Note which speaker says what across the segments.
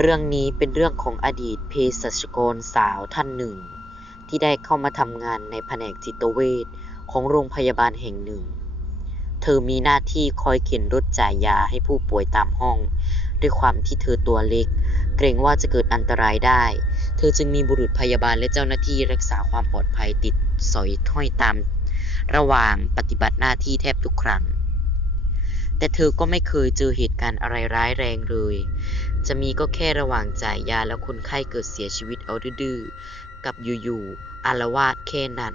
Speaker 1: เรื่องนี้เป็นเรื่องของอดีตเภสัชกรสาวท่านหนึ่ง ที่ได้เข้ามาทำงานในแผนกจิตเวชของโรงพยาบาลแห่งหนึ่ง เธอมีหน้าที่คอยเข็นรถจ่ายยาให้ผู้ป่วยตามห้อง ด้วยความที่เธอตัวเล็ก เกรงว่าจะเกิดอันตรายได้ เธอจึงมีบุรุษพยาบาลและเจ้าหน้าที่รักษาความปลอดภัยติดสอยห้อยตาม ระหว่างปฏิบัติหน้าที่แทบทุกครั้ง แต่เธอก็ไม่เคยเจอเหตุการณ์อะไรร้ายแรงเลย จะมีก็แค่ระหว่างจ่ายยาแล้วคนไข้เกิดเสียชีวิตเอาดื้อๆกับอยู่ๆอารวาสแค่นั้น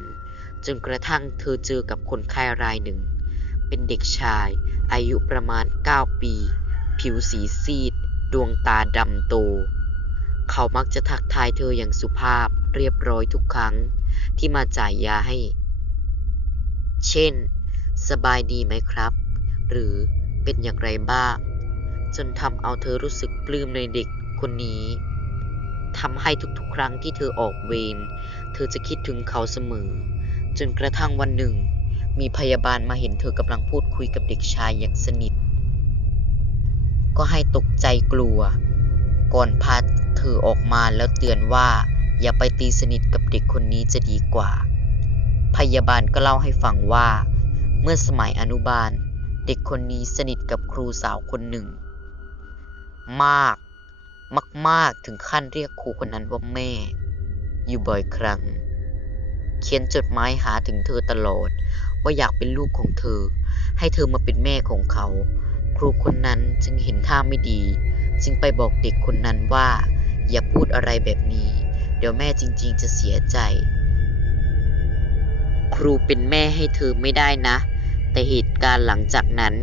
Speaker 1: จนกระทั่งเธอเจอกับคนไข้รายหนึ่ง เป็นเด็กชาย อายุประมาณ 9 ปี ผิวสีซีด ดวงตาดำโต เขามักจะทักทายเธออย่างสุภาพเรียบร้อยทุกครั้ง ที่มาจ่ายยาให้ เช่น สบายดีไหมครับ หรือ เป็นอย่างไรบ้าง จนทำเอาเธอรู้สึกปลื้มในเด็กคนนี้ทำให้ทุกๆ ครั้งที่เธอออกเวร เธอจะคิดถึงเขาเสมอ จนกระทั่งวันหนึ่ง มีพยาบาลมาเห็นเธอกำลังพูดคุยกับเด็กชายอย่างสนิท ก็ให้ตกใจกลัว ก่อนพาเธอออกมาแล้วเตือนว่า อย่าไปตีสนิทกับเด็กคนนี้จะดีกว่า พยาบาลก็เล่าให้ฟังว่า เมื่อสมัยอนุบาล เด็กคนนี้สนิทกับครูสาวคนหนึ่ง มาก มาก ๆ ถึงขั้นเรียกครูคนนั้นว่าแม่ อยู่บ่อยครั้ง เขียนจดหมายหาถึงเธอตลอด ว่าอยากเป็นลูกของเธอ ให้เธอมาเป็นแม่ของเขา ครูคนนั้นจึงเห็นท่าไม่ดี จึงไปบอกเด็กคนนั้นว่า อย่าพูดอะไรแบบนี้ เดี๋ยวแม่จริง ๆ จะเสียใจ ครูเป็นแม่ให้เธอไม่ได้นะ แต่เหตุการณ์หลังจากนั้น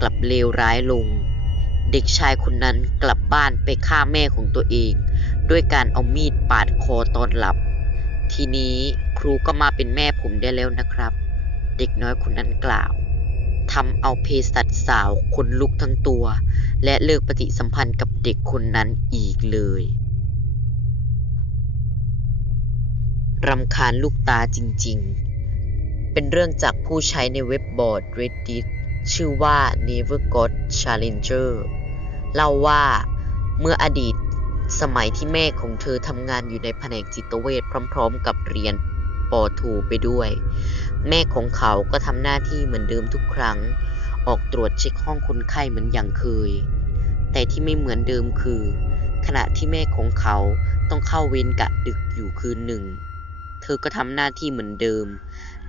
Speaker 1: กลับเลวร้ายลง เด็กชายคนนั้นกลับบ้านไปฆ่าแม่ของตัวเอง ด้วยการเอามีดปาดคอตอนหลับ ทีนี้ครูก็มาเป็นแม่ผมได้แล้วนะครับ เด็กน้อยคนนั้นกล่าวทำเอาเภสัชสาวขนลุกทั้งตัว และเลิกปฏิสัมพันธ์กับเด็กคนนั้นอีกเลยรำคาญลูกตาจริง ๆ เป็นเรื่องจากผู้ใช้ในเว็บบอร์ด Reddit ชื่อว่า Never Got Challenger เล่าว่าเมื่ออดีตสมัยที่แม่ของเธอทำงานอยู่ในแผนกจิตเวชพร้อมๆ กับเรียนปอโทไปด้วย แม่ของเขาก็ทำหน้าที่เหมือนเดิมทุกครั้ง ออกตรวจเช็คห้องคนไข้เหมือนอย่างเคย แต่ที่ไม่เหมือนเดิมคือ ขณะที่แม่ของเขาต้องเข้าเวรกะดึกอยู่คืนหนึ่ง เธอก็ทำหน้าที่เหมือนเดิม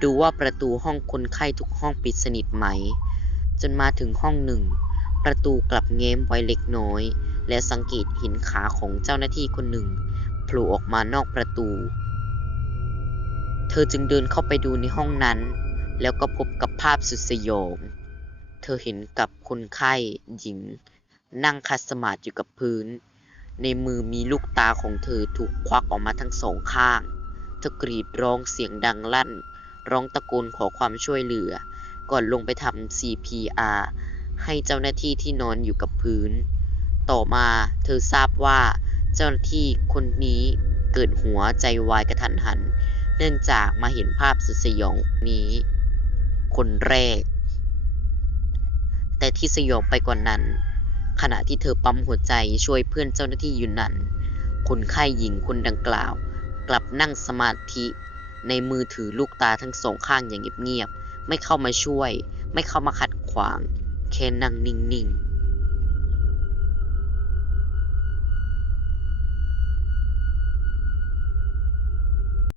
Speaker 1: ดูว่าประตูห้องคนไข้ทุกห้องปิดสนิทไหม จนมาถึงห้องหนึ่ง ประตูกลับแง้มไว้เล็กน้อย และสังเกตเห็นขาของเจ้าหน้าที่คนหนึ่งโผล่ออกมานอกประตู เธอจึงเดินเข้าไปดูในห้องนั้น แล้วก็พบกับภาพสุดสยอง เธอเห็นกับคนไข้หญิง นั่งคัดสมาธิอยู่กับพื้น ในมือมีลูกตาของเธอถูกควักออกมาทั้งสองข้าง เธอกรีดร้องเสียงดังลั่น ร้องตะโกนขอความช่วยเหลือ ก่อนลงไปทำ CPR ให้เจ้าหน้าที่ที่นอนอยู่กับพื้น ต่อมาเธอทราบว่าเจ้าหน้าที่คนนี้เกิดหัวใจวายกระทันหัน เนื่องจากมาเห็นภาพสุดสยองนี้ คนแรก แต่ที่สยองไปกว่านั้น ขณะที่เธอปั๊มหัวใจช่วยเพื่อนเจ้าหน้าที่อยู่นั้น คนไข้หญิงคนดังกล่าว กลับนั่งสมาธิ ในมือถือลูกตาทั้งสองข้างอย่างเงียบๆ ไม่เข้ามาช่วย ไม่เข้ามาขัดขวางแค่นั่งนิ่งๆ